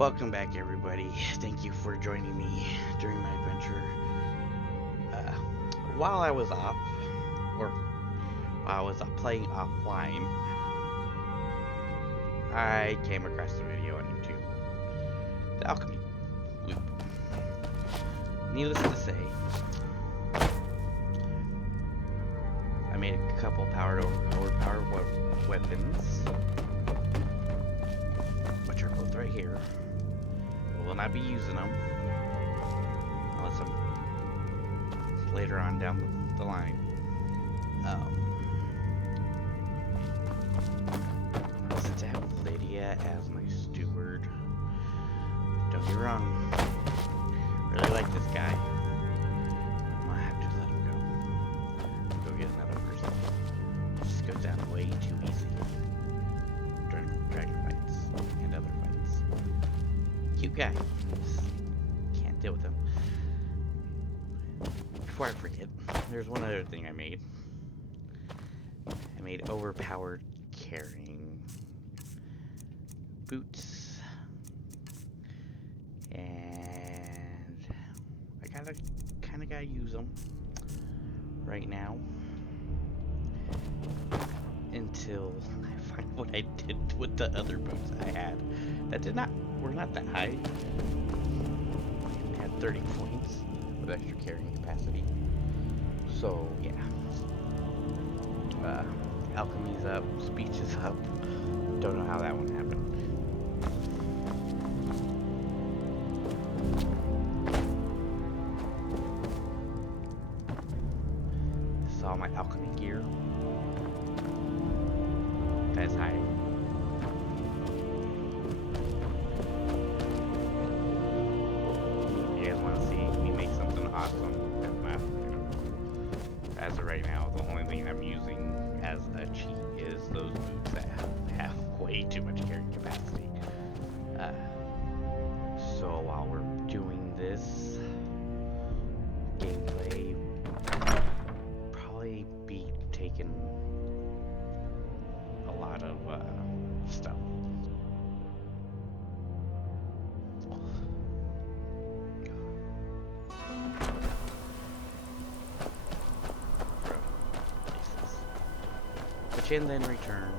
Welcome back, everybody. Thank you for joining me during my adventure. Uh, while I was off, or while I was playing offline, I came across a video on YouTube. The Alchemy Loop. Needless to say, I made a couple overpowered weapons, which are both right here. I will not be using them unless I'm later on down the line. Since I have Lydia as my steward, don't get me wrong, really like this guy. I'm gonna have to let him go. Go get another person. This goes down way too easy during dragon fights and other fights. Cute guy. Just can't deal with him. Before I forget, there's one other thing I made. I made overpowered carrying boots, and I kind of gotta use them right now until I find what I did with the other boots I had that were not that high. I had 30 points with extra carrying capacity. So yeah, alchemy's up, speech is up. Don't know how that one happened. This is all my alchemy gear. That's high. You guys want to see me make something awesome? As of right now, the only thing I'm using as a cheat is those boots that have way too much carrying capacity. So while we're doing this gameplay, probably be taking a lot of stuff. Which and then return.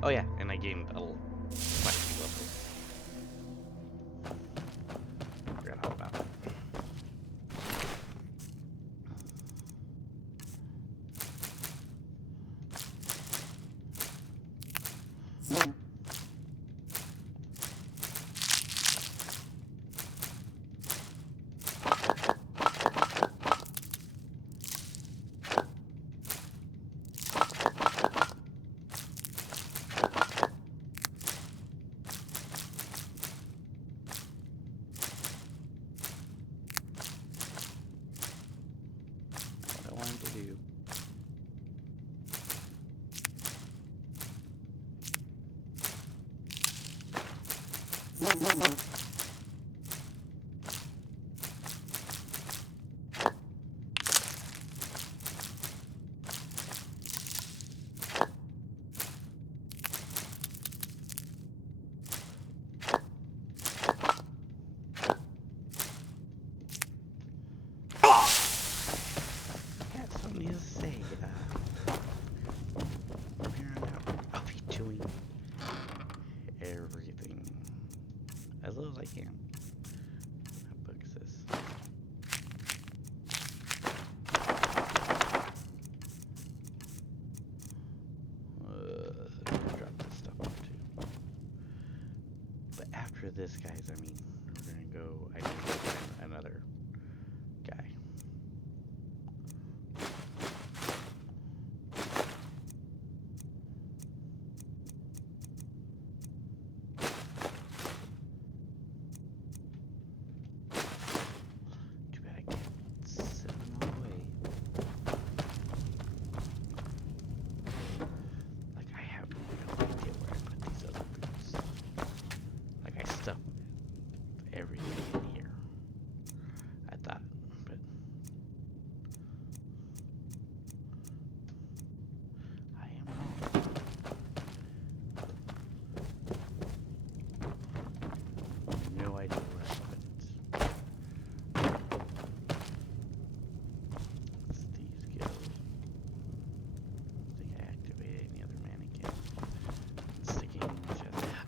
Oh yeah, and I gained quite a few levels. Forgot all about it. To do. As little as I can. How big is this? Drop this stuff off too. But after this, guys, I mean, we're gonna go. I need to find another guy.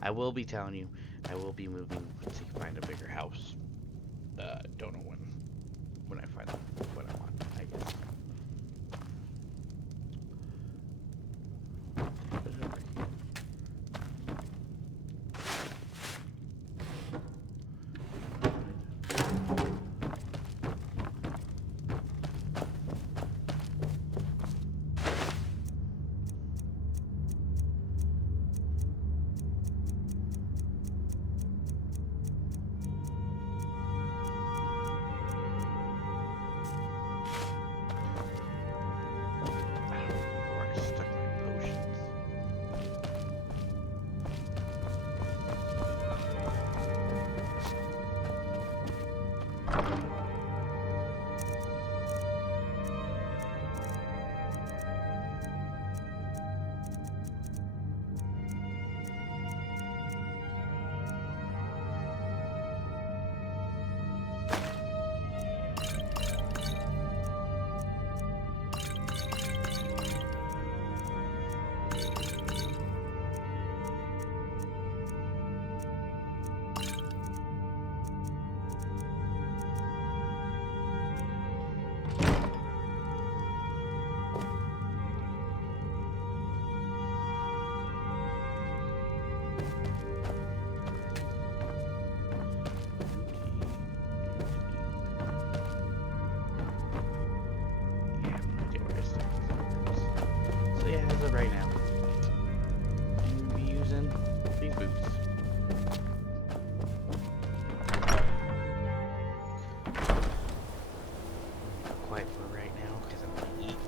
I will be telling you, I will be moving to find a bigger house. Don't know when I find what I want, I guess. What is over here? I don't know where I stuck my potions. Yeah, I have no idea where I stuck these items. So yeah, as of right now, I'm gonna be using these boots. Quiet for right now because I'm gonna eat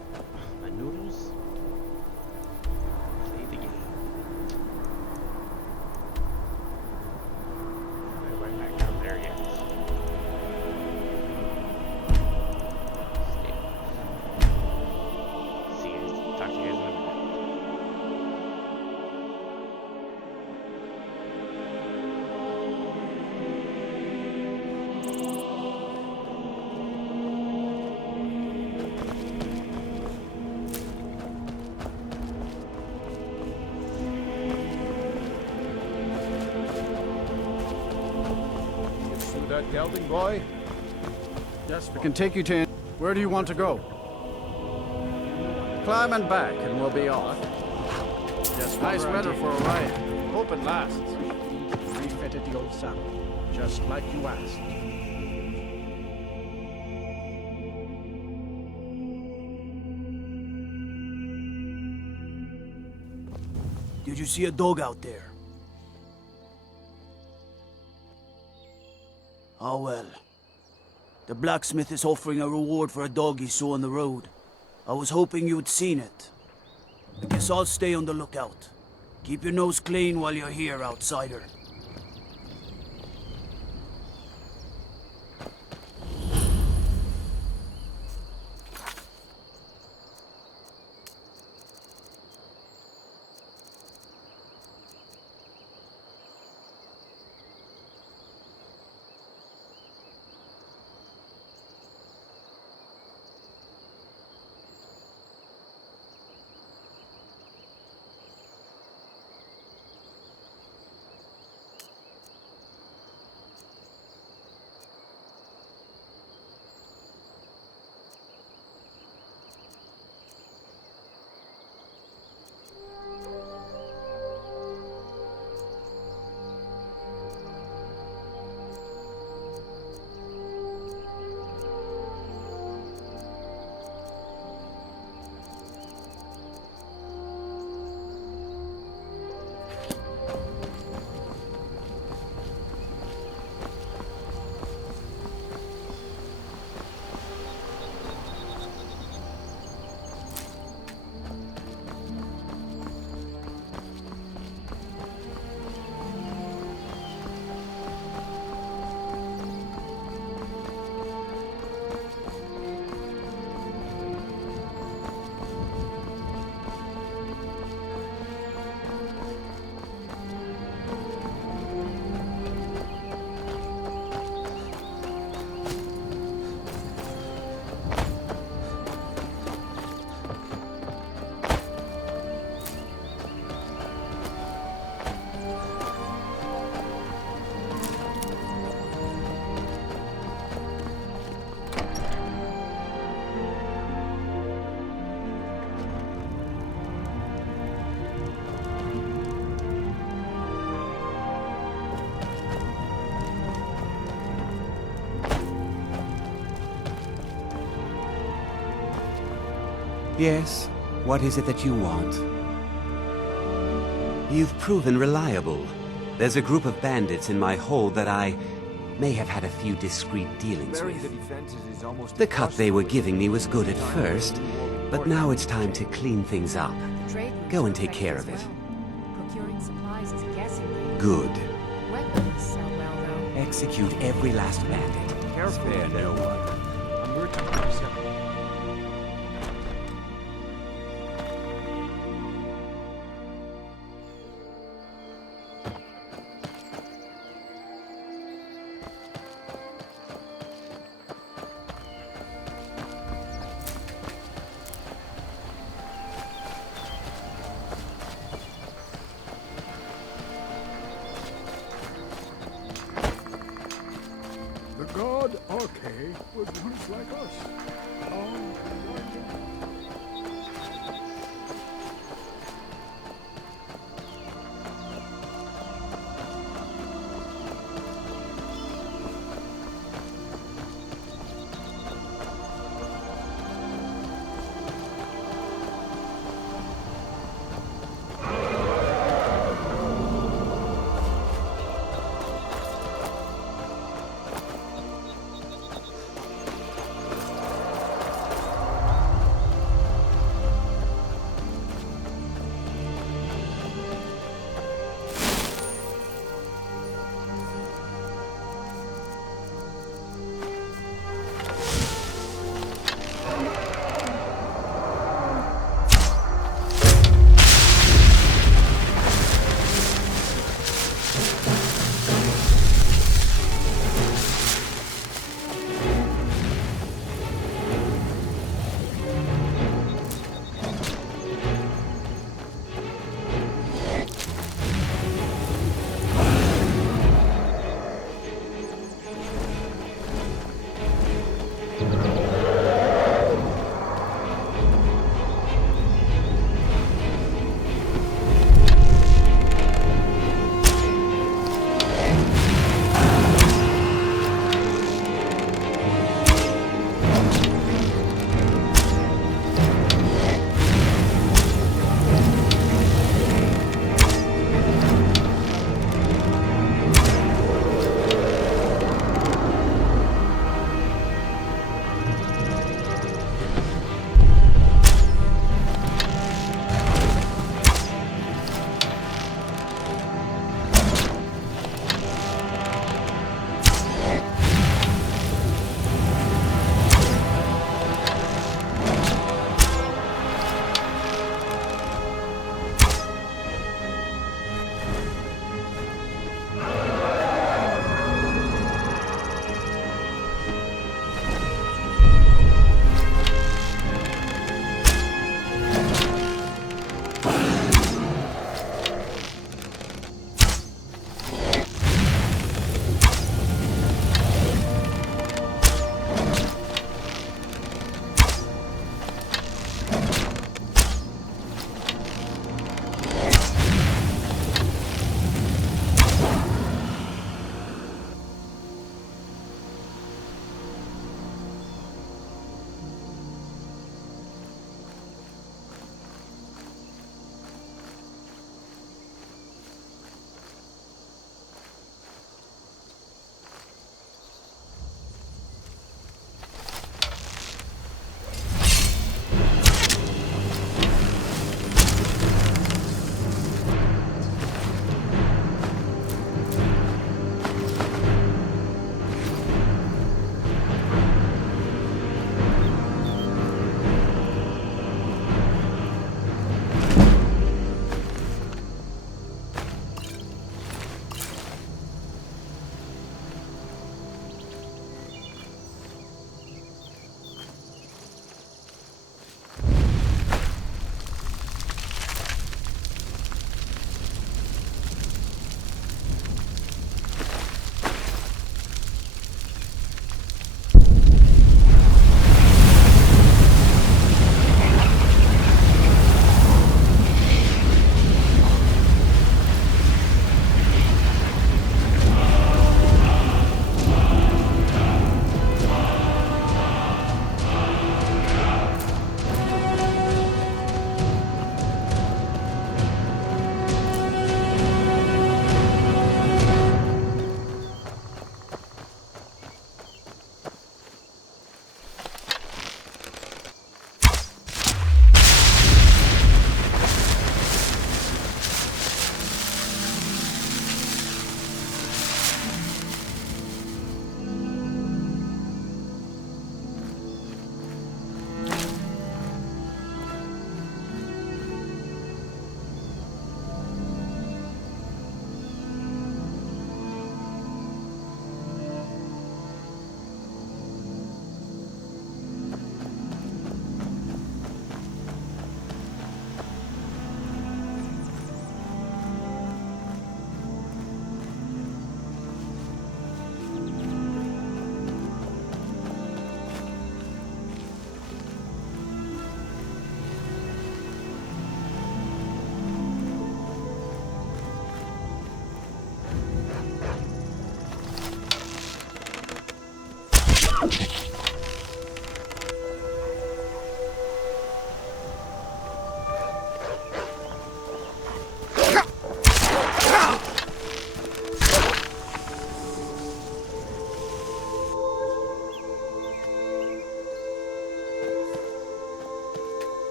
my noodles. Play the game. Everybody not down there yet. See you guys. Talk to you guys in a minute. See that gelding boy? Yes, we can take you to... Where do you want to go? Climb and back, and we'll be off. Just Nice weather for a ride. Hope it lasts. Refitted the old saddle, just like you asked. Did you see a dog out there? Oh well. The blacksmith is offering a reward for a dog he saw on the road. I was hoping you'd seen it. I guess I'll stay on the lookout. Keep your nose clean while you're here, outsider. Yes? What is it that you want? You've proven reliable. There's a group of bandits in my hold that I may have had a few discreet dealings with. The cut they were giving me was good at first, but now it's time to clean things up. Go and take care of it. Procuring supplies is a guessing game. Good. Weapons sell well, though. Execute every last bandit. Careful, Spare no one. A merchant himself. The god Arche was once like us. Long and winding.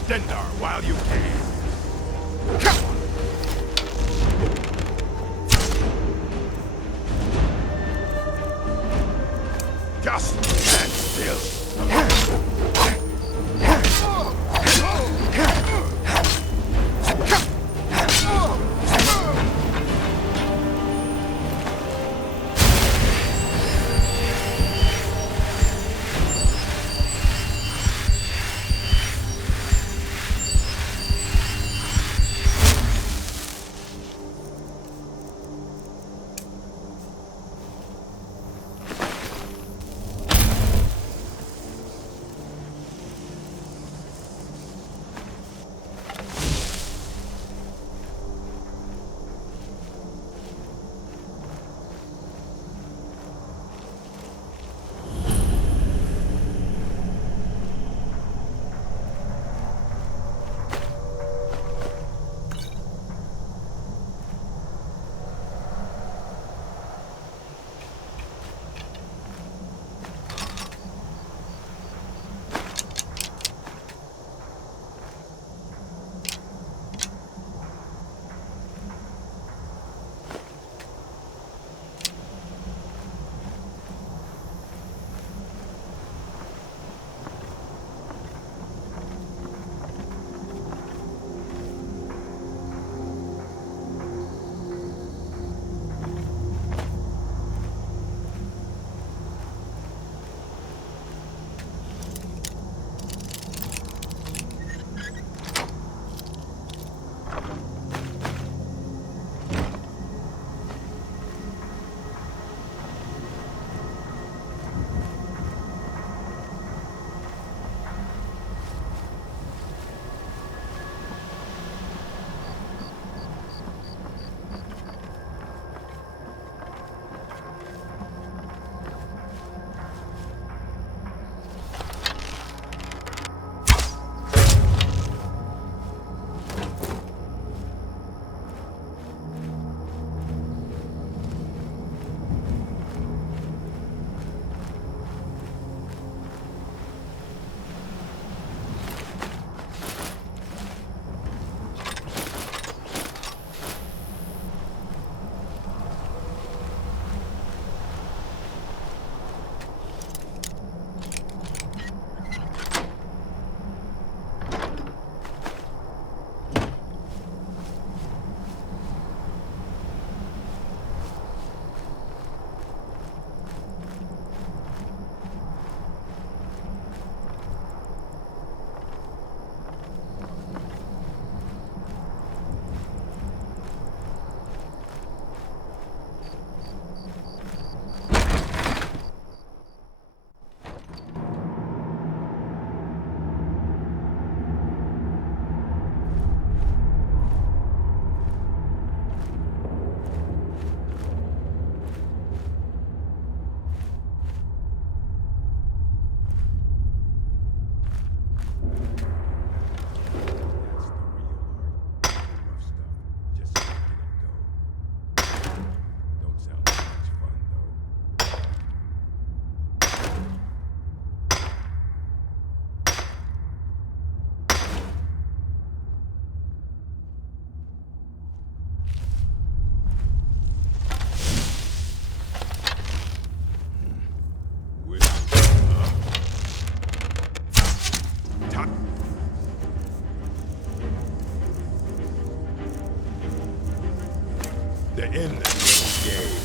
Stendarr while you can. Just stand still. To end this game.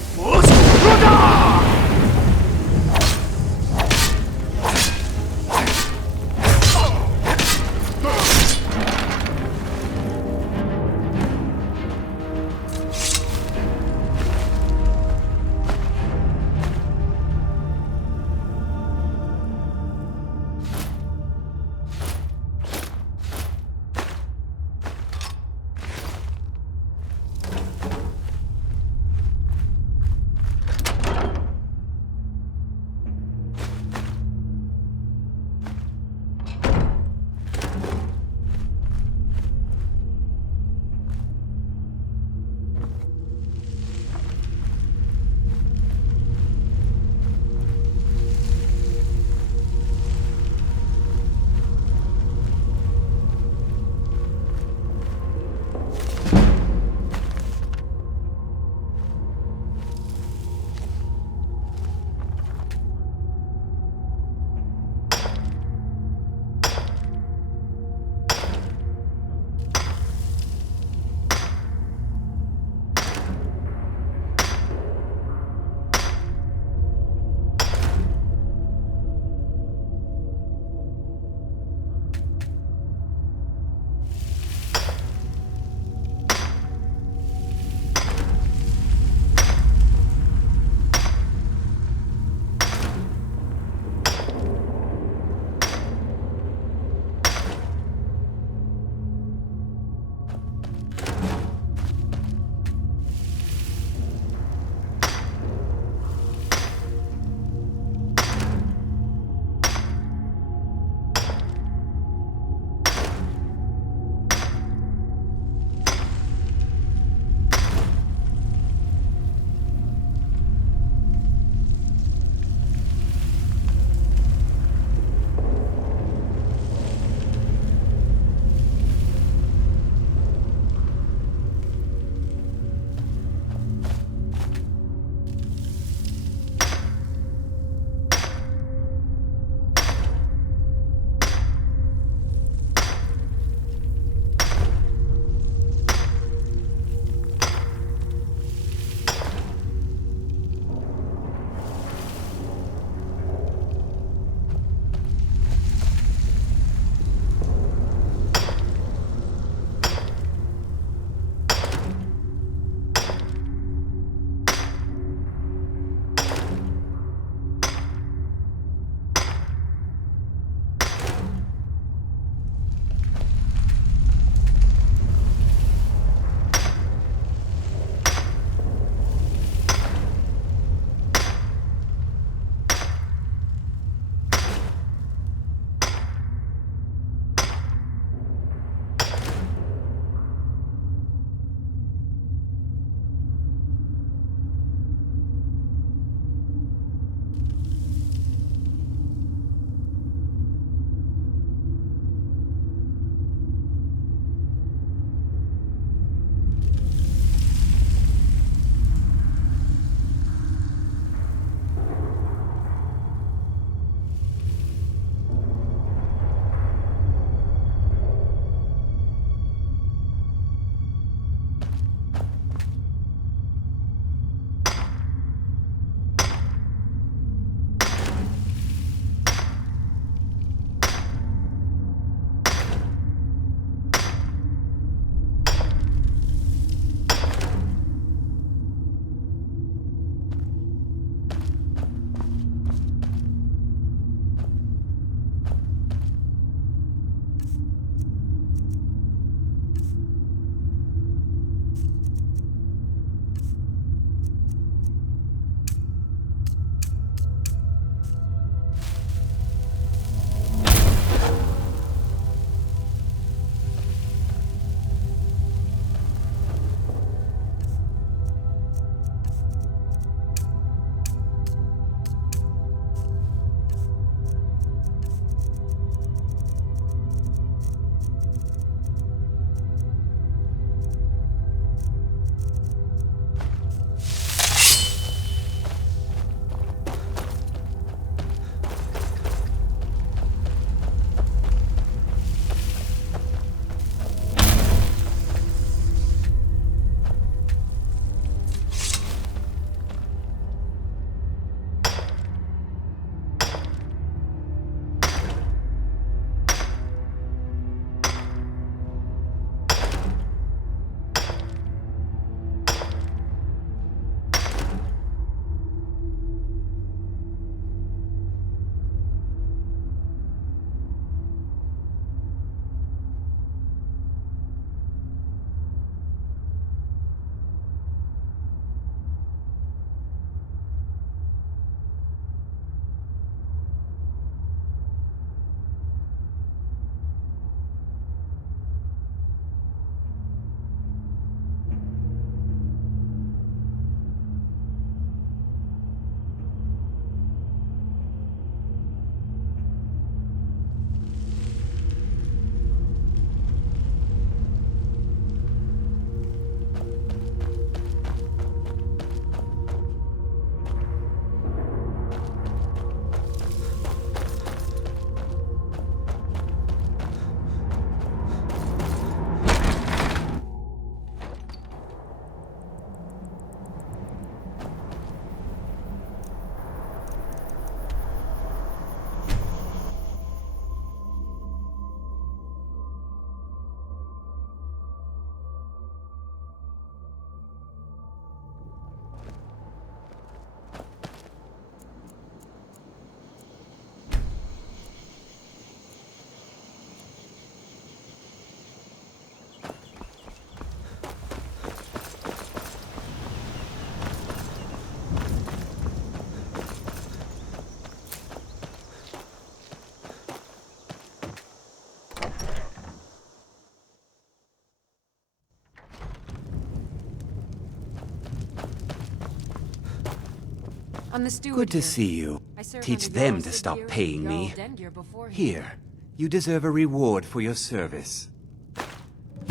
I'm the steward Good to here. see you. I served Teach under them Jarl to stop Siggeir paying and me. Jarl Dengeir beforehand. Here, you deserve a reward for your service.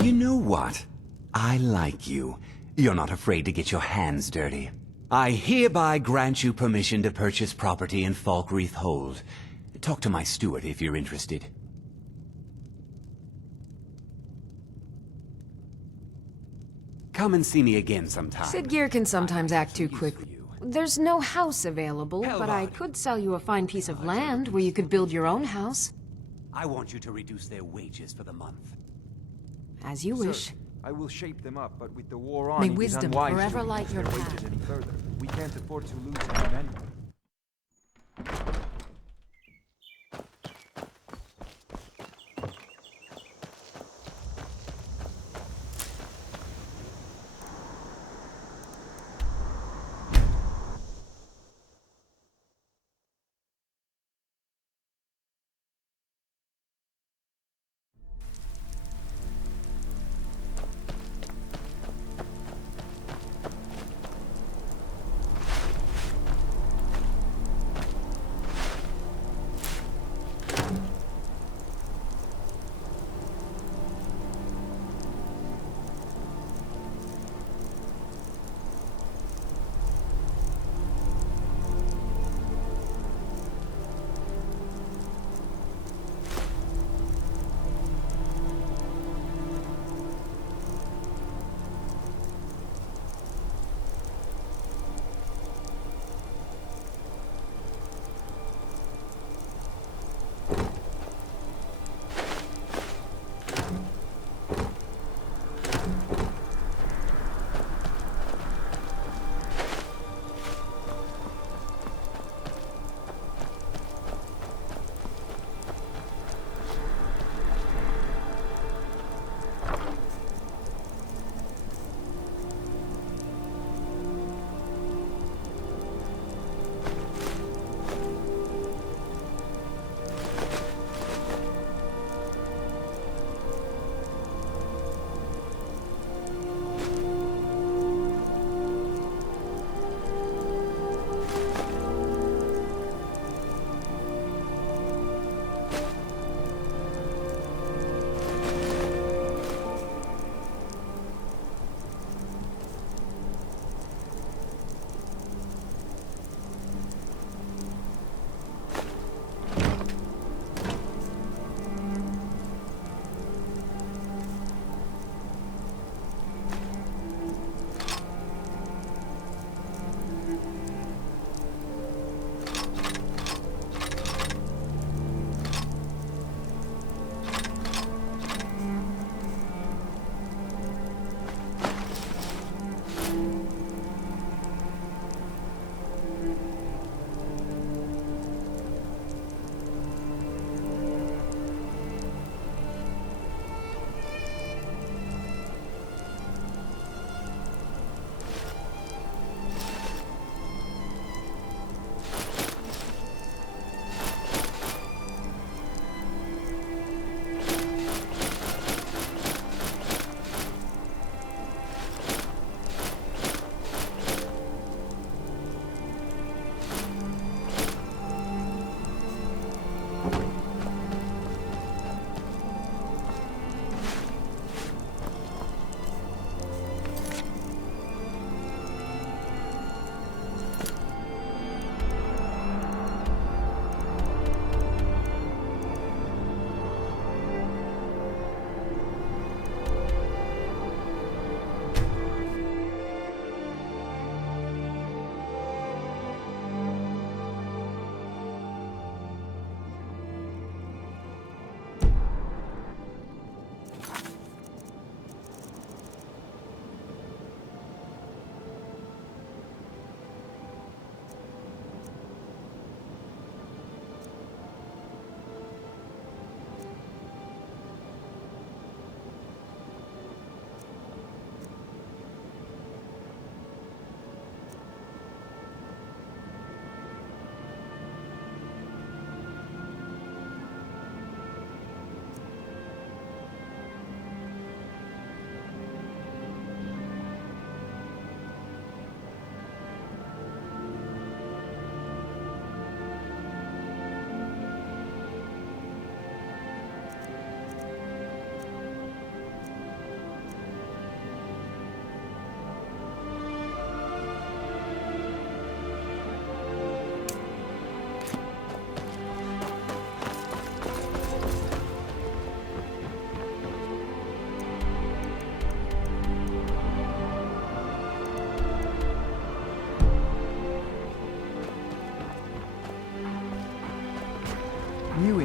You know what? I like you. You're not afraid to get your hands dirty. I hereby grant you permission to purchase property in Falkreath Hold. Talk to my steward if you're interested. Come and see me again sometime. Siggeir can sometimes act too quick. There's no house available, but I could sell you a fine piece of land where you could build your own house. I want you to reduce their wages for the month. As you wish. I will shape them up, but with the war on, May it is wisdom unwise to forever reduce light your their wages path. any further. We can't afford to lose any men.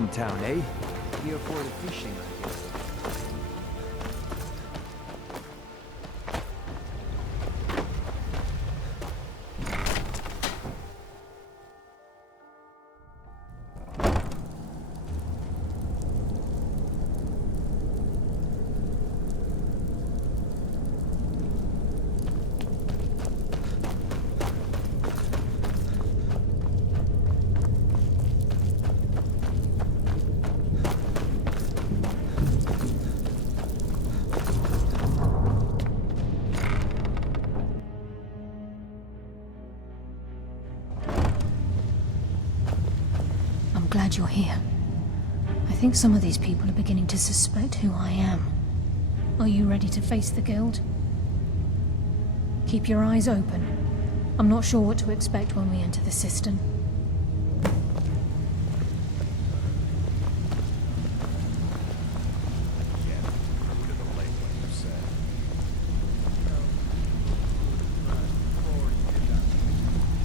in town, eh? Here for the fishing, I guess. I'm glad you're here. I think some of these people are beginning to suspect who I am. Are you ready to face the Guild? Keep your eyes open. I'm not sure what to expect when we enter the cistern.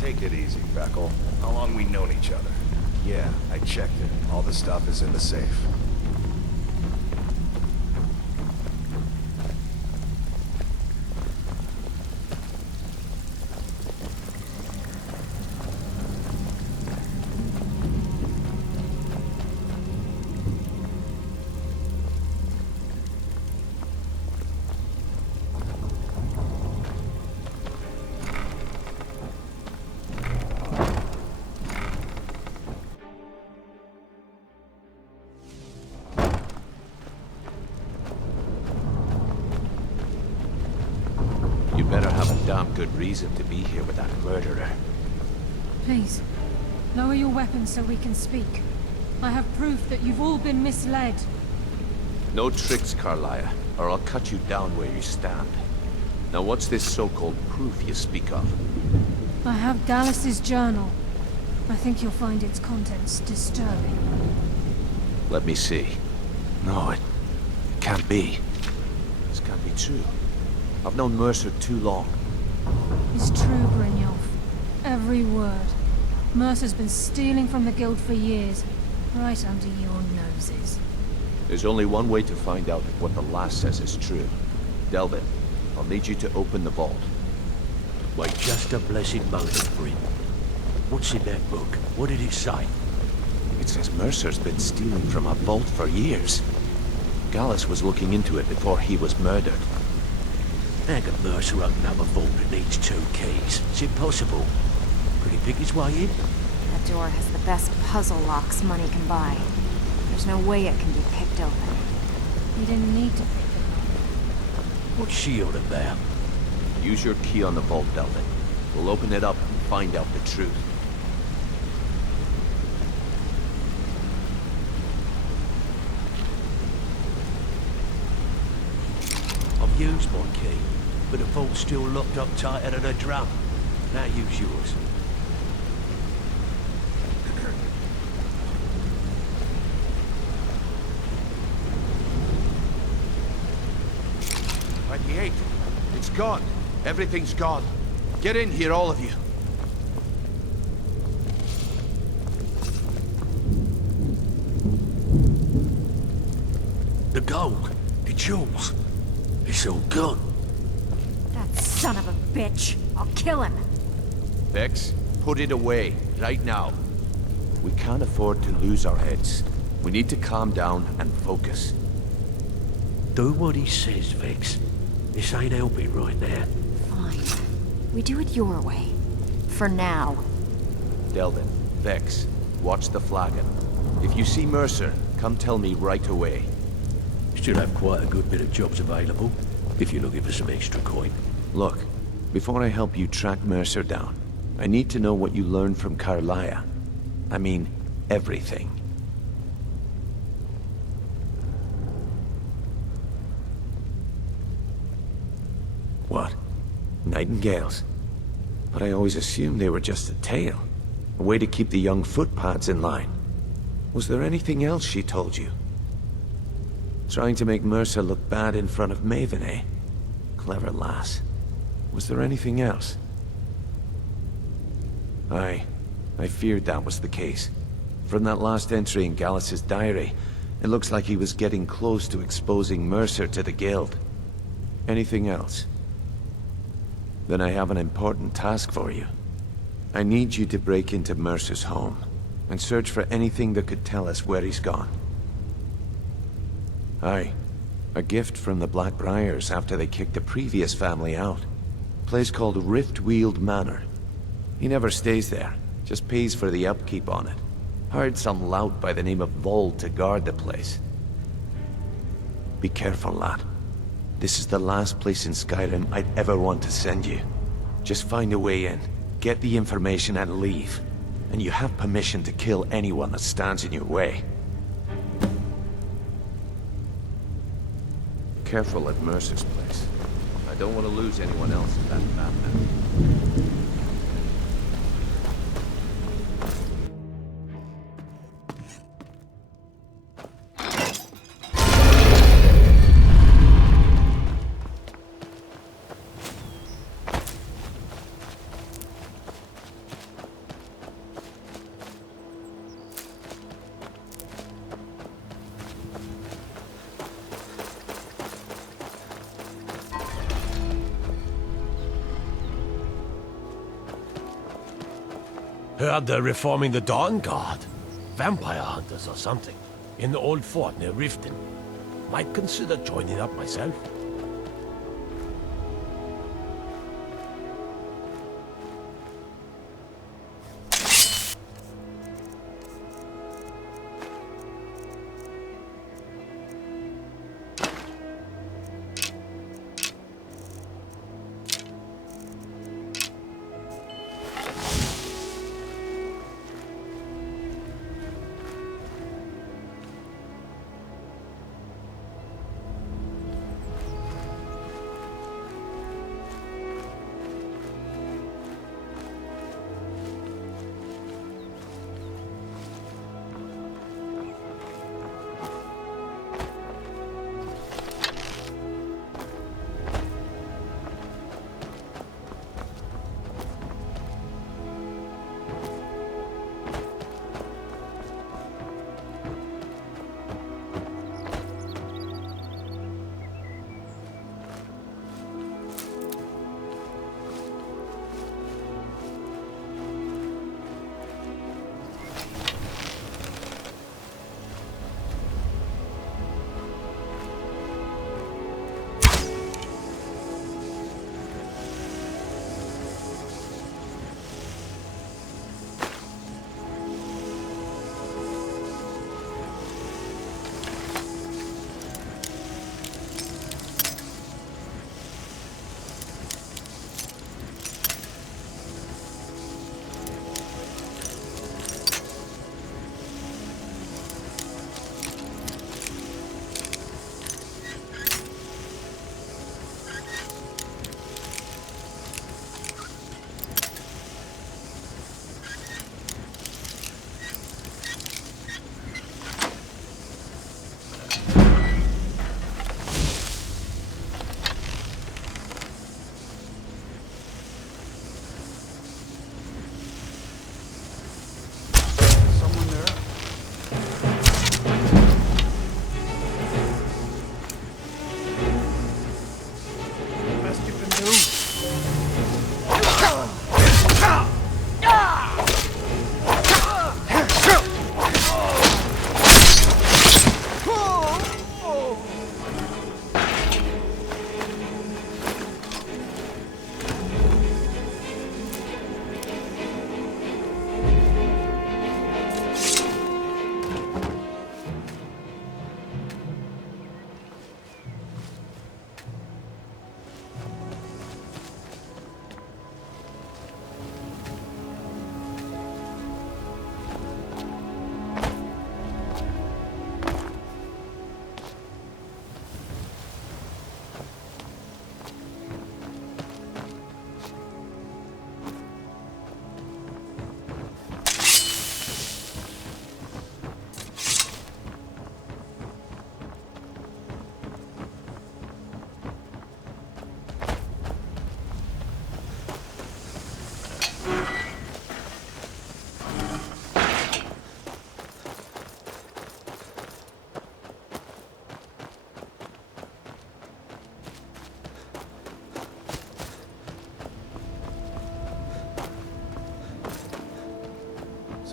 Take it easy, Beckle. How long we known each other? Yeah, I checked it. All the stuff is in the safe. You better have a damn good reason to be here with that murderer. Please, lower your weapons so we can speak. I have proof that you've all been misled. No tricks, Carlia, or I'll cut you down where you stand. Now what's this so-called proof you speak of? I have Dallas's journal. I think you'll find its contents disturbing. Let me see. No, it can't be. This can't be true. I've known Mercer too long. It's true, Brynjolf. Every word. Mercer's been stealing from the Guild for years, right under your noses. There's only one way to find out if what the lass says is true. Delvin, I'll need you to open the vault. Wait just a blessed moment, Bryn. What's in that book? What did it say? It says Mercer's been stealing from a vault for years. Gallus was looking into it before he was murdered. How can Mercer open up a vault that needs 2 keys? It's impossible. Could he pick his way in? That door has the best puzzle locks money can buy. There's no way it can be picked open. You didn't need to pick it up. What's she on about? Use your key on the vault, Delvin. We'll open it up and find out the truth. I've used my key, but the vault's still locked up tighter than a drum. Now use yours. It's gone. Everything's gone. Get in here, all of you. The gold, the jewels, it's all gone. That son of a bitch! I'll kill him! Vex, put it away, right now. We can't afford to lose our heads. We need to calm down and focus. Do what he says, Vex. This ain't helping right now. Fine. We do it your way. For now. Delvin, Vex, watch the flagon. If you see Mercer, come tell me right away. Still have quite a good bit of jobs available, if you're looking for some extra coin. Look, before I help you track Mercer down, I need to know what you learned from Carlia. I mean, everything. What? Nightingales? But I always assumed they were just a tale. A way to keep the young footpads in line. Was there anything else she told you? Trying to make Mercer look bad in front of Maven, eh? Clever lass. Was there anything else? I feared that was the case. From that last entry in Gallus's diary, it looks like he was getting close to exposing Mercer to the Guild. Anything else? Then I have an important task for you. I need you to break into Mercer's home and search for anything that could tell us where he's gone. Aye. A gift from the Blackbriars after they kicked the previous family out. Place called Riftweald Manor. He never stays there, just pays for the upkeep on it. Hired some lout by the name of Vold to guard the place. Be careful, lad. This is the last place in Skyrim I'd ever want to send you. Just find a way in, get the information and leave. And you have permission to kill anyone that stands in your way. Careful at Mercer's place. I don't want to lose anyone else in that madman. Heard they're reforming the Dawn Guard. Vampire hunters or something. In the old fort near Riften. Might consider joining up myself.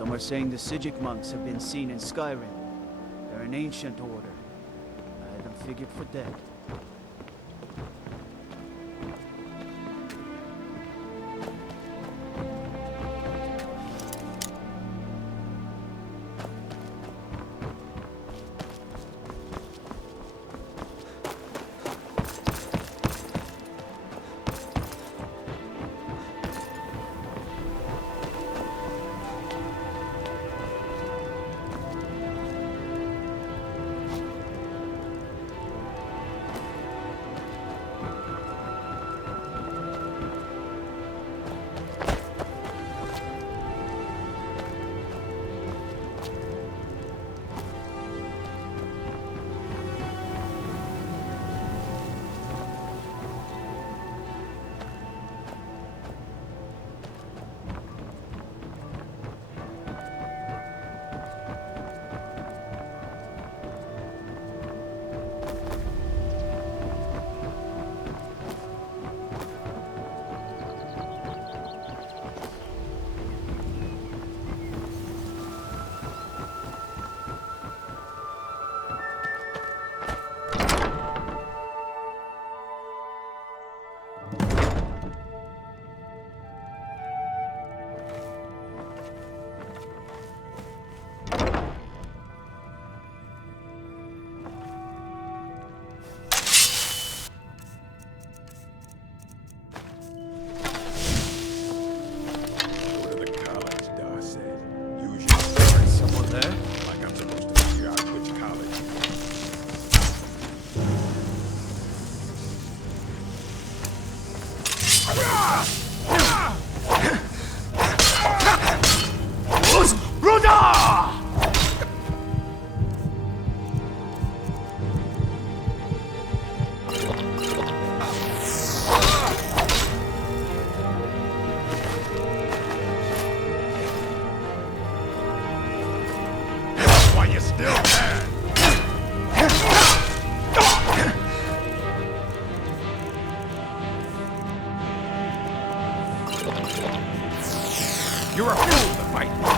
Some are saying the Sijic monks have been seen in Skyrim. They're an ancient order. I had them figured for dead. You're a fool to fight.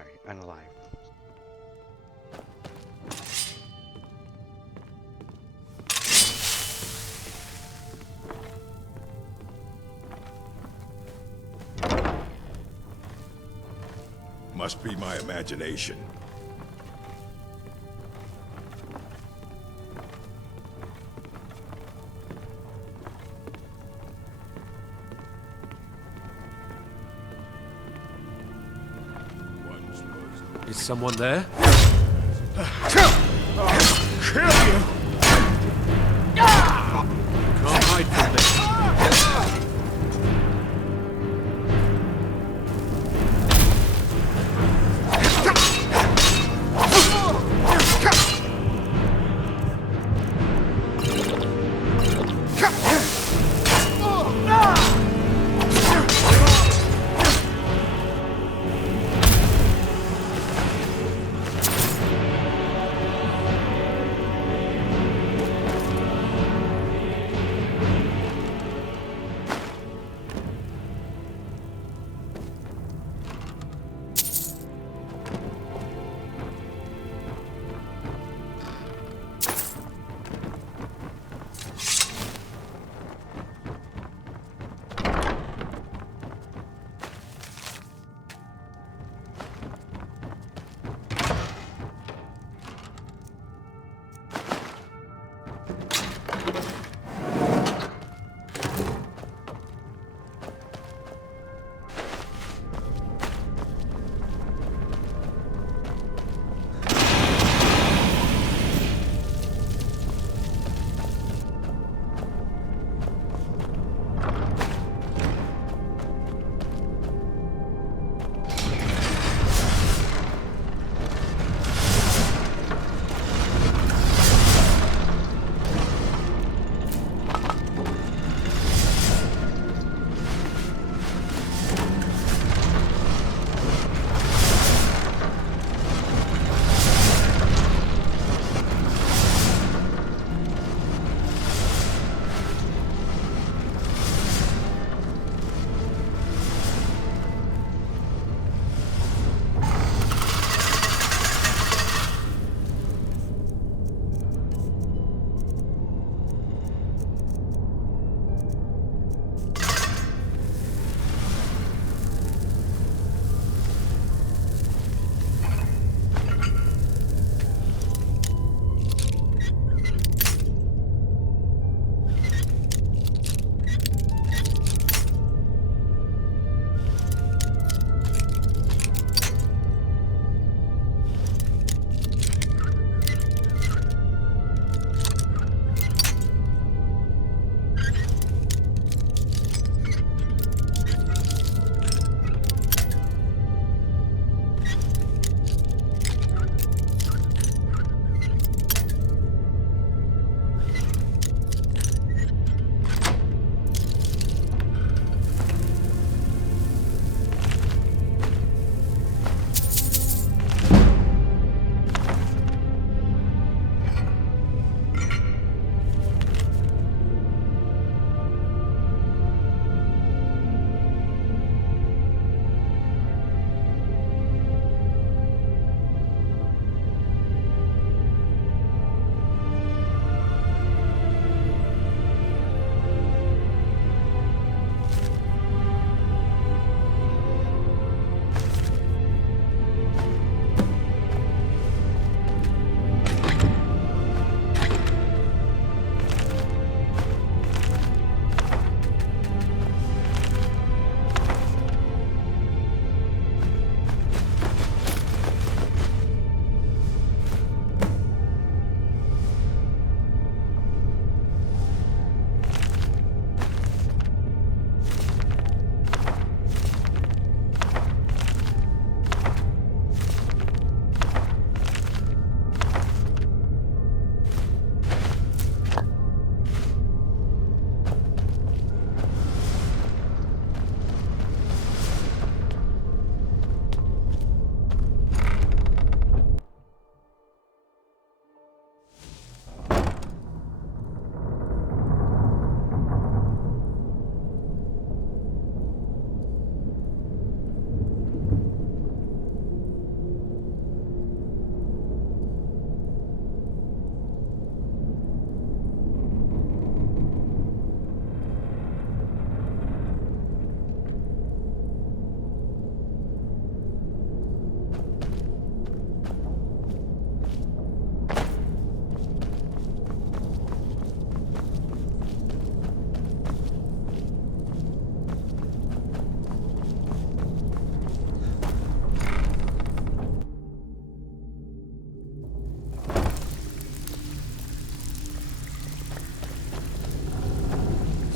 Sorry, unalive. Must be my imagination. Is someone there? Kill you! Can't hide from me.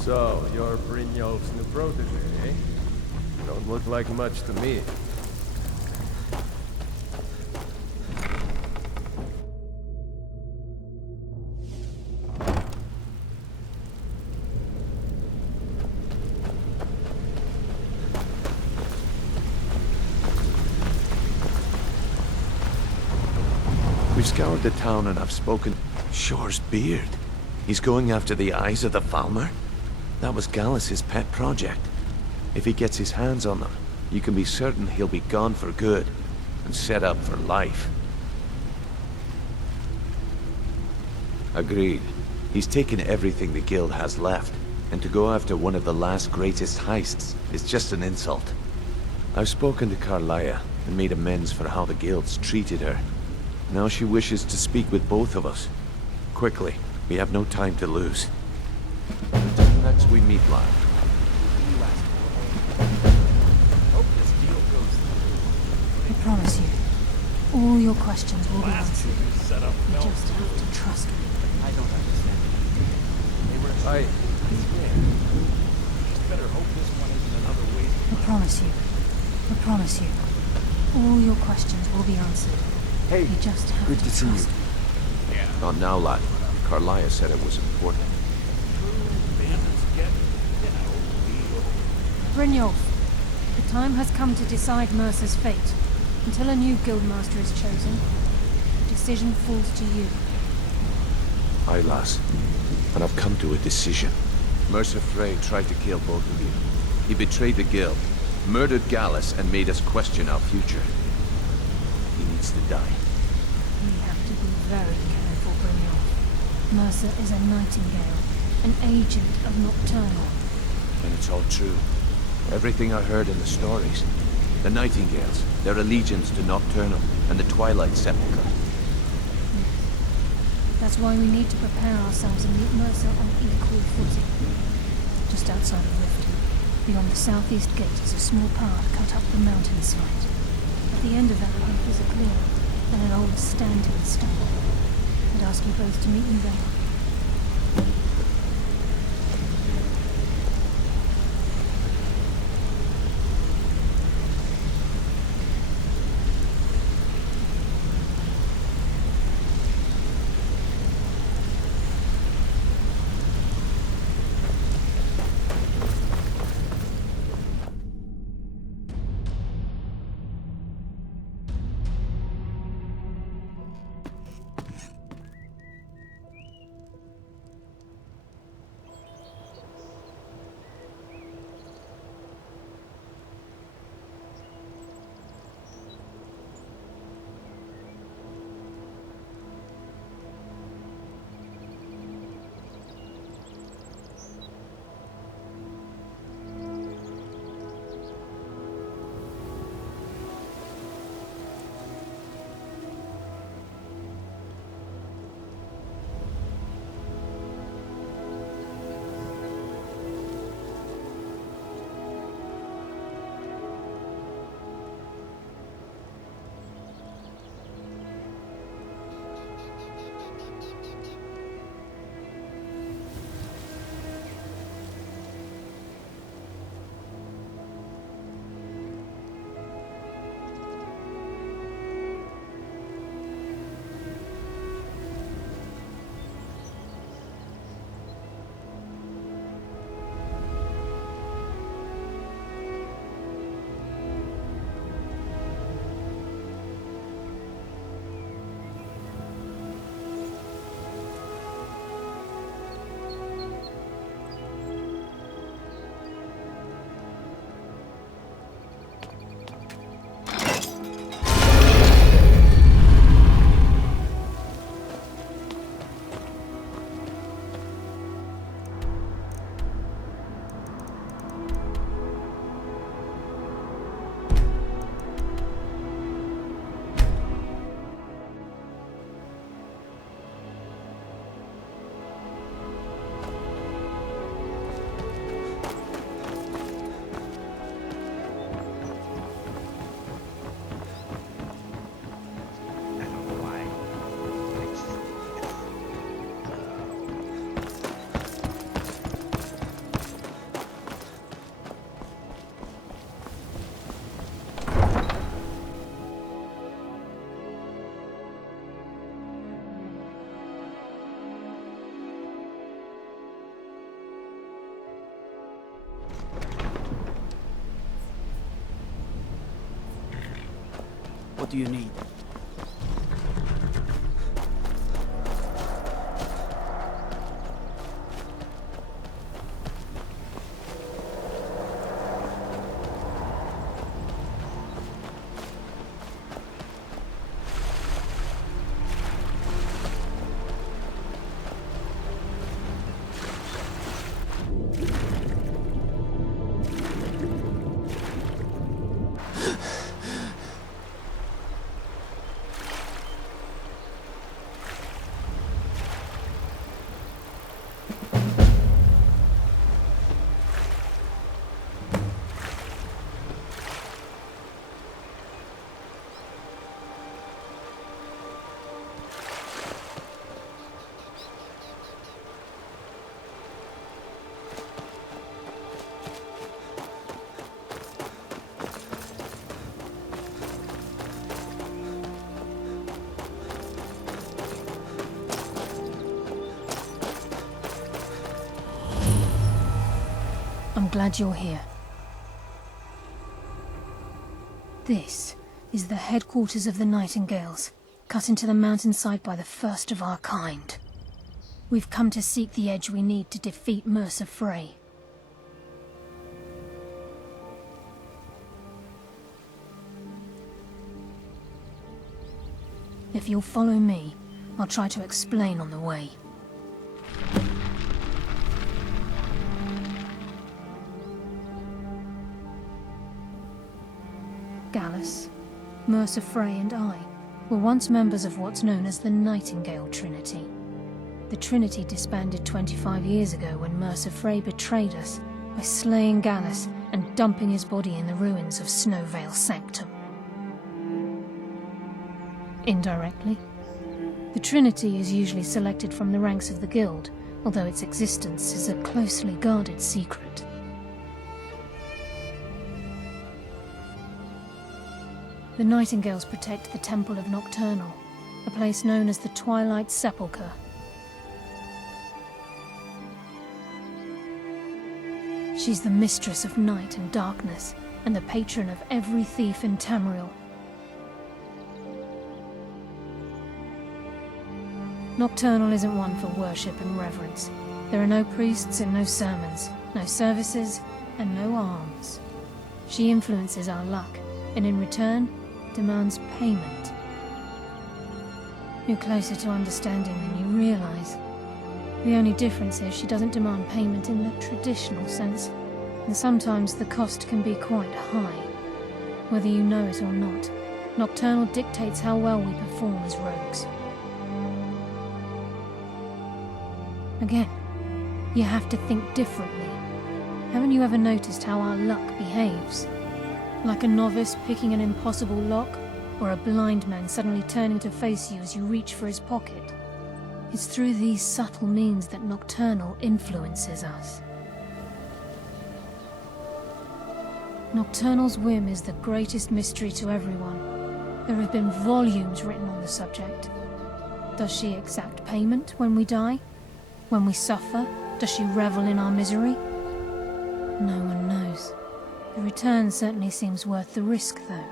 So, you're Brynjolf's new protege, eh? Don't look like much to me. We've scoured the town and I've spoken... Shore's beard. He's going after the eyes of the Falmer? That was Gallus's pet project. If he gets his hands on them, you can be certain he'll be gone for good, and set up for life. Agreed. He's taken everything the Guild has left, and to go after one of the last greatest heists is just an insult. I've spoken to Karliah, and made amends for how the Guild's treated her. Now she wishes to speak with both of us. Quickly, we have no time to lose. Until next we meet, lad. I promise you, all your questions will be answered. You just have to trust me. I don't understand. I... Better hope this one isn't another waste. I promise you, all your questions will be answered. Hey, you just have good to to see you. trust me. Not now, lad. Karliah said it was important. Brynjolf, the time has come to decide Mercer's fate. Until a new guildmaster is chosen, the decision falls to you. Aye, lass. And I've come to a decision. Mercer Frey tried to kill both of you. He betrayed the Guild, murdered Gallus, and made us question our future. He needs to die. We have to be very careful, Brynjolf. Mercer is a Nightingale, an agent of Nocturnal. And it's all true. Everything I heard in the stories. The Nightingales, their allegiance to Nocturnal, and the Twilight Sepulchre. That's why we need to prepare ourselves and meet Mercer on equal footing. Just outside of Riften, beyond the southeast gate is a small path cut up the mountainside. At the end of that path is a clearing, and an old standing stone. I'd ask you both to meet me there. What do you need? I'm glad you're here. This is the headquarters of the Nightingales, cut into the mountainside by the first of our kind. We've come to seek the edge we need to defeat Mercer Frey. If you'll follow me, I'll try to explain on the way. Gallus, Mercer Frey and I were once members of what's known as the Nightingale Trinity. The Trinity disbanded 25 years ago when Mercer Frey betrayed us by slaying Gallus and dumping his body in the ruins of Snowvale Sanctum. Indirectly, the Trinity is usually selected from the ranks of the Guild, although its existence is a closely guarded secret. The Nightingales protect the Temple of Nocturnal, a place known as the Twilight Sepulchre. She's the mistress of night and darkness, and the patron of every thief in Tamriel. Nocturnal isn't one for worship and reverence. There are no priests and no sermons, no services, and no alms. She influences our luck, and in return, demands payment. You're closer to understanding than you realize. The only difference is she doesn't demand payment in the traditional sense, and sometimes the cost can be quite high. Whether you know it or not, Nocturnal dictates how well we perform as rogues. Again, you have to think differently. Haven't you ever noticed how our luck behaves? Like a novice picking an impossible lock, or a blind man suddenly turning to face you as you reach for his pocket. It's through these subtle means that Nocturnal influences us. Nocturnal's whim is the greatest mystery to everyone. There have been volumes written on the subject. Does she exact payment when we die? When we suffer, does she revel in our misery? No one knows. The return certainly seems worth the risk, though.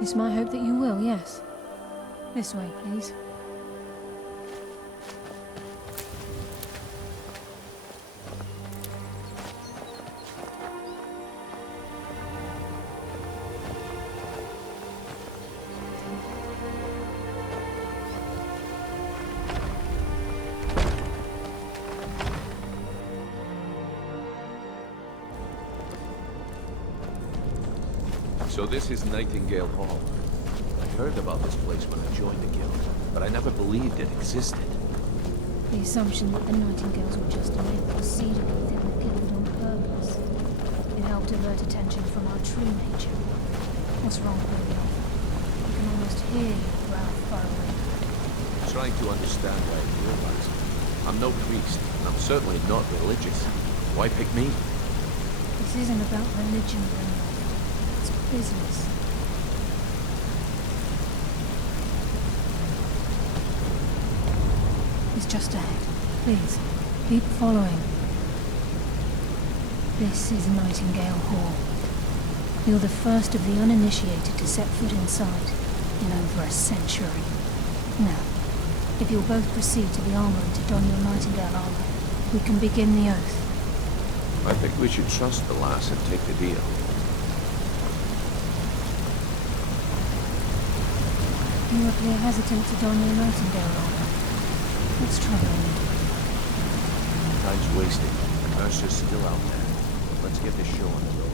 It's my hope that you will, yes. This way, please. So this is Nightingale Hall. I heard about this place when I joined the Guild, but I never believed it existed. The assumption that the Nightingales were just a myth proceeded within the Guild on purpose. It helped divert attention from our true nature. What's wrong with you? You can almost hear your breath far away. Trying to understand why I realized. I'm no priest, and I'm certainly not religious. Why pick me? This isn't about religion, Bernard. It's business. It's just ahead. Please, keep following. This is Nightingale Hall. You're the first of the uninitiated to set foot inside in over a century. Now, if you'll both proceed to the armory to don your Nightingale armor, we can begin the oath. I think we should trust the lass and take the deal. You appear hesitant to don your Nightingale armor. What's troubling you? Time's wasting. Mercer's still out there. Let's get this show on the road.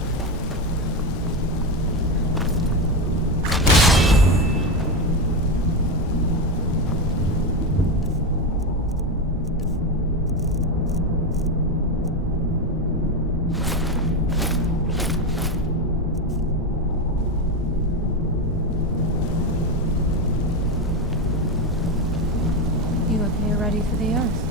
You appear ready for the oath.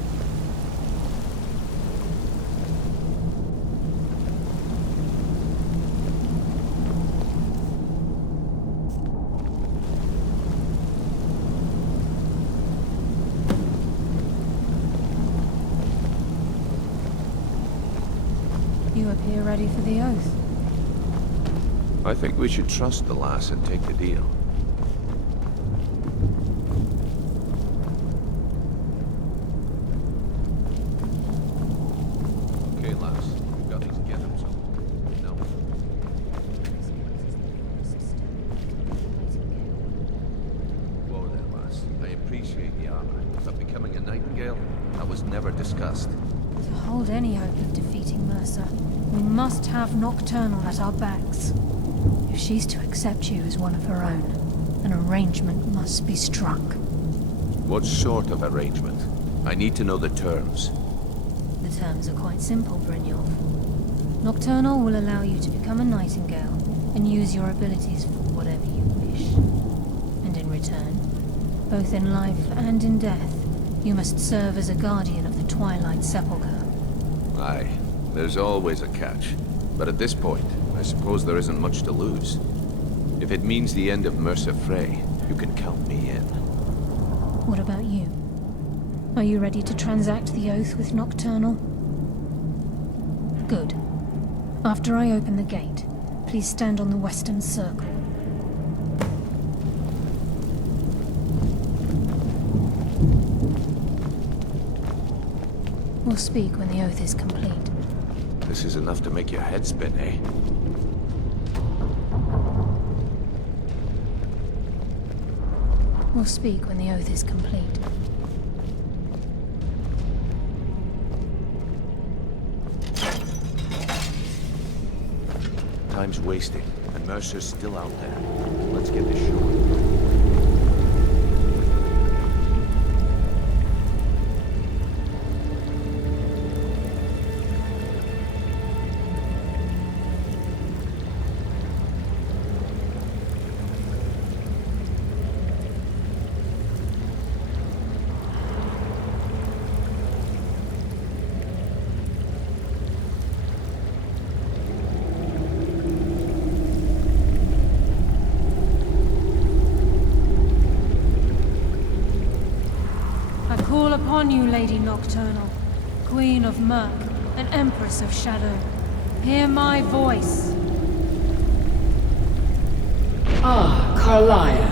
You appear ready for the oath. I think we should trust the lass and take the deal. Okay, lass. We've got these together, so... No. Whoa there, lass. I appreciate the armor, but becoming a Nightingale? That was never discussed. To hold any hope of defeating Mercer, we must have Nocturnal at our backs. If she's to accept you as one of her own, an arrangement must be struck. What sort of arrangement? I need to know the terms. The terms are quite simple, Brynjolf. Nocturnal will allow you to become a Nightingale and use your abilities for whatever you wish. And in return, both in life and in death, you must serve as a guardian of the Twilight Sepulchre. Aye, there's always a catch. But at this point, I suppose there isn't much to lose. If it means the end of Mercer Frey, you can count me in. What about you? Are you ready to transact the oath with Nocturnal? Good. After I open the gate, please stand on the western circle. We'll speak when the oath is complete. This is enough to make your head spin, eh? We'll speak when the oath is complete. Time's wasting, and Mercer's still out there. Let's get this show on. Call upon you, Lady Nocturnal, Queen of Murk and Empress of Shadow. Hear my voice. Ah, Karliah.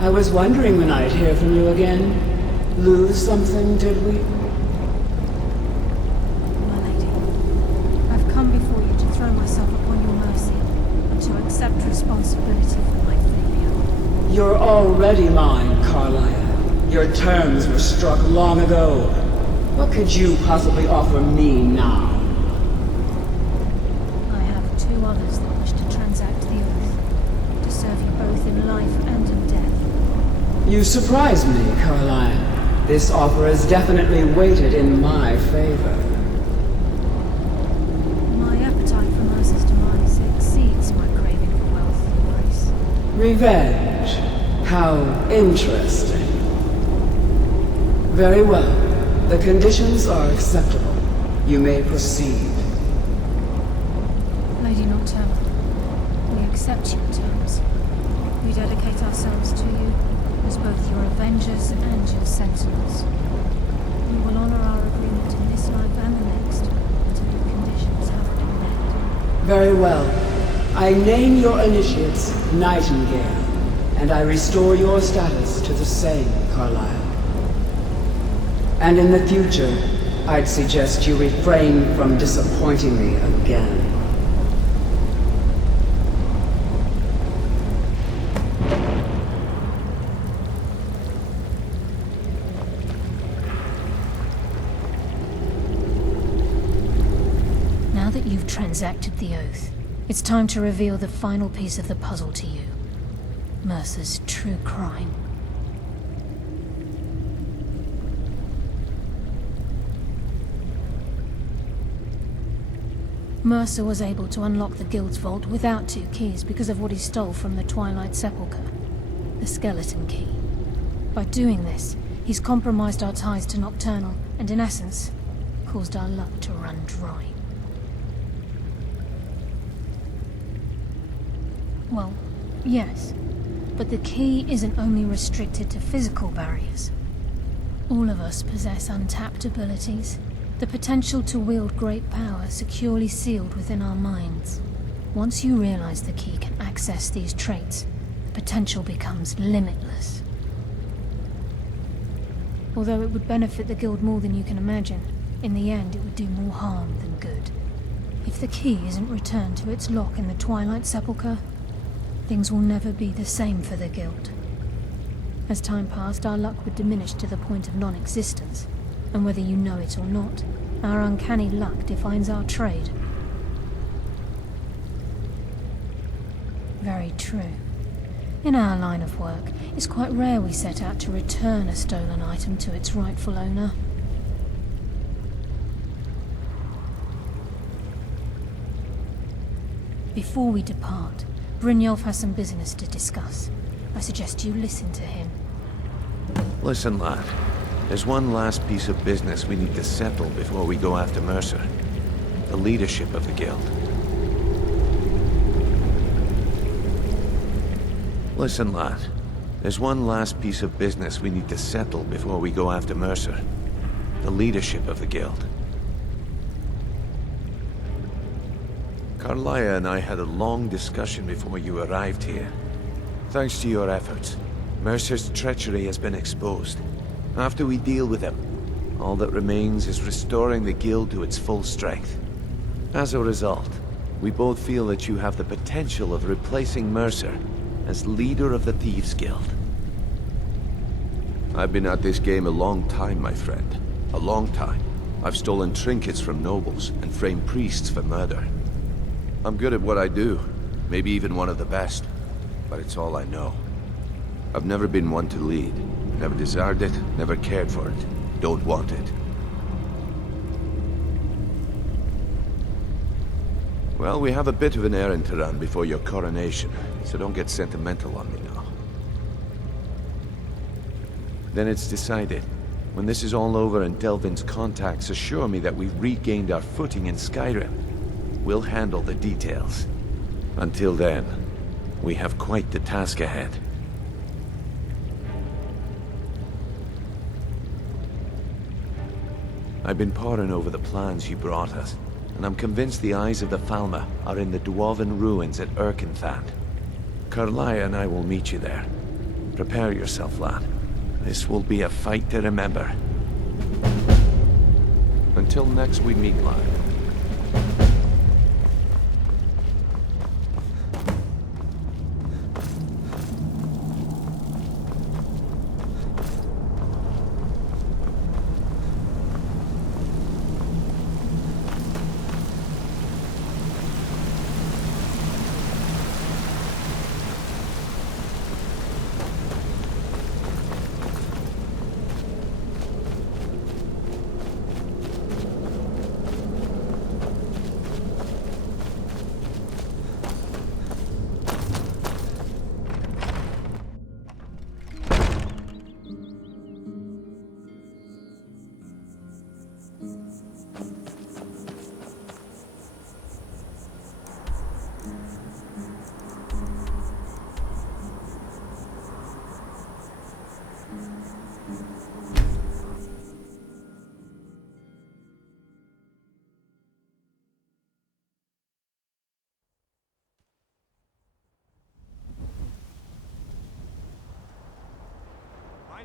I was wondering when I'd hear from you again. Lose something, did we? My lady, I've come before you to throw myself upon your mercy and to accept responsibility for my failure. You're already mine, Karliah. Your terms were struck long ago. What could you possibly offer me now? I have two others that wish to transact the oath, to serve you both in life and in death. You surprise me, Karliah. This offer is definitely weighted in my favor. My appetite for Mercer's demise exceeds my craving for wealth and grace. Revenge. How interesting. Very well. The conditions are acceptable. You may proceed. Lady Nocturnal, we accept your terms. We dedicate ourselves to you as both your avengers and your sentinels. We will honor our agreement in this life and the next until your conditions have been met. Very well. I name your initiates Nightingale, and I restore your status to the same, Carlyle. And in the future, I'd suggest you refrain from disappointing me again. Now that you've transacted the oath, it's time to reveal the final piece of the puzzle to you. Mercer's true crime. Mercer was able to unlock the Guild's vault without 2 keys because of what he stole from the Twilight Sepulchre, the skeleton key. By doing this, he's compromised our ties to Nocturnal, and in essence, caused our luck to run dry. Well, yes, but the key isn't only restricted to physical barriers. All of us possess untapped abilities, the potential to wield great power securely sealed within our minds. Once you realize the key can access these traits, the potential becomes limitless. Although it would benefit the Guild more than you can imagine, in the end it would do more harm than good. If the key isn't returned to its lock in the Twilight Sepulchre, things will never be the same for the Guild. As time passed, our luck would diminish to the point of non-existence, and whether you know it or not, our uncanny luck defines our trade. Very true. In our line of work, it's quite rare we set out to return a stolen item to its rightful owner. Before we depart, Brynjolf has some business to discuss. I suggest you listen to him. Listen, lad. There's one last piece of business we need to settle before we go after Mercer. The leadership of the Guild. Listen, lad. There's one last piece of business we need to settle before we go after Mercer. The leadership of the Guild. Carlaya and I had a long discussion before you arrived here. Thanks to your efforts, Mercer's treachery has been exposed. After we deal with him, all that remains is restoring the Guild to its full strength. As a result, we both feel that you have the potential of replacing Mercer as leader of the Thieves' Guild. I've been at this game a long time, my friend. A long time. I've stolen trinkets from nobles and framed priests for murder. I'm good at what I do, maybe even one of the best, but it's all I know. I've never been one to lead. Never desired it, never cared for it. Don't want it. Well, we have a bit of an errand to run before your coronation, so don't get sentimental on me now. Then it's decided. When this is all over and Delvin's contacts assure me that we've regained our footing in Skyrim, we'll handle the details. Until then, we have quite the task ahead. I've been poring over the plans you brought us, and I'm convinced the Eyes of the Falmer are in the Dwarven ruins at Erkenthand. Carlaya and I will meet you there. Prepare yourself, lad. This will be a fight to remember. Until next we meet, lad.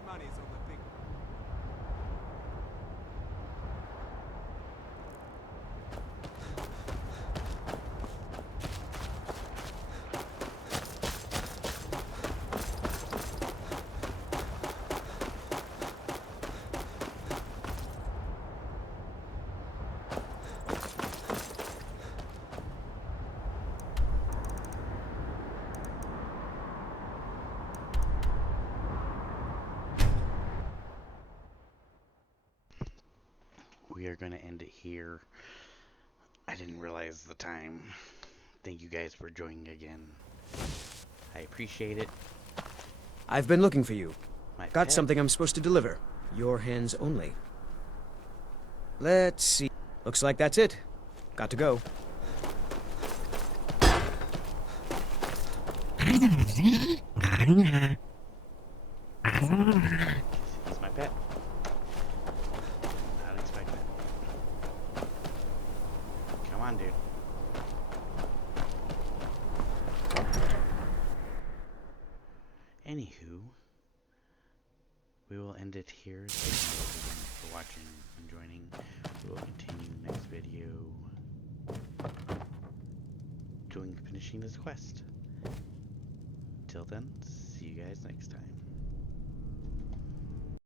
money's on the big... We are going to end it here. I didn't realize the time. Thank you guys for joining again. I appreciate it. I've been looking for you. My Got pet. something I'm supposed to deliver. Your hands only. Let's see. Looks like that's it. Got to go. He's my pet. Not expecting it. Come on, dude. Anywho, we will end it here. Thank you again for watching and joining. We will continue next video finishing this quest. Till then, see you guys next time.